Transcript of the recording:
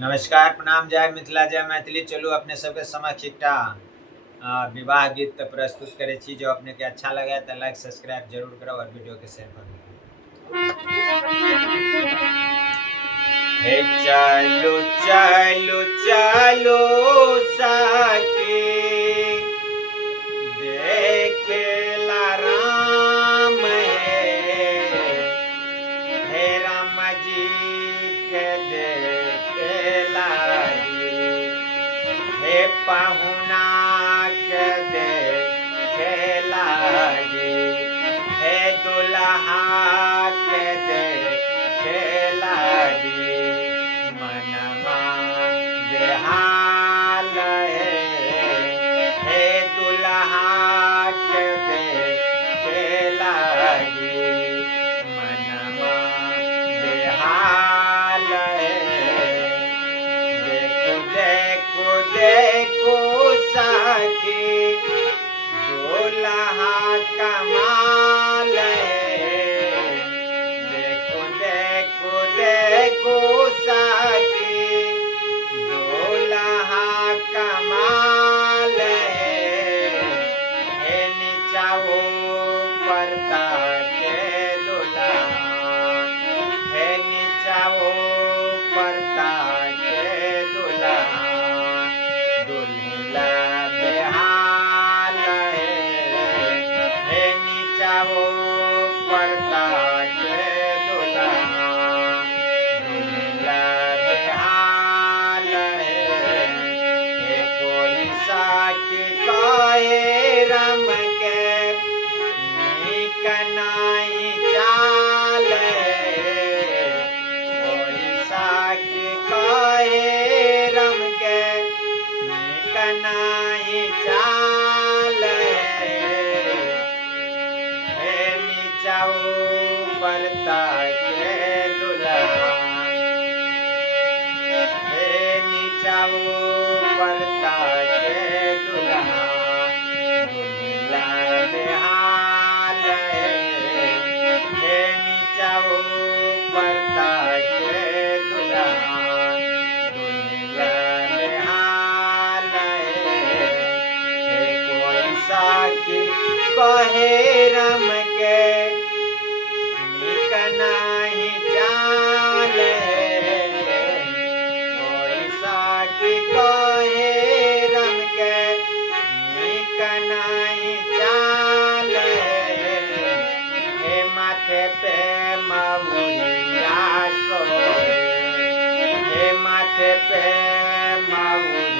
नमस्कार, प्रणाम, जय मिथिला, जय मैथिली। चलू अपने सबके समक्ष एकटा विवाह गीत प्रस्तुत करै छी। जो अपने के अच्छा लगे तो लाइक सब्सक्राइब जरूर करो और वीडियो के शेयर करो। हे चलू चलू चलू सखी, देखेला राम हे राम जी के देखेला हे पहुना के देखेला हे दुल्हा के देखेला मनमा बेहाल हे दुल्हा के देखेला मनमा बेहाल देखो देखो देखो सखी दुल्हा कमाल देखो देखो देखो सखी दुल्हा कमाल हे नीचाओ परता के दुल्हा हे नीचाओ परता के दुल्हा दुल्हा बेहाल हे नीचाओ परता के दुल्हा दुल्हा बेहाल हे कोई साखी कहे राम के नीक नाई चाल कोई साखी कहे राम के नीक नाई चाल हे नीचाओ परता के दुल्हा हे नीचाओ परता के दुल्हा दुल्हा बेहाल हे नीचाओ परता के दुल्हा दुल्हा बेहाल हे कोई साखी कहे राम के नीक नाही चाल कोई साखी कहे राम के नीक नाही चाल हे माथे पे मऊरिया सोए हे माथे पे मऊरिया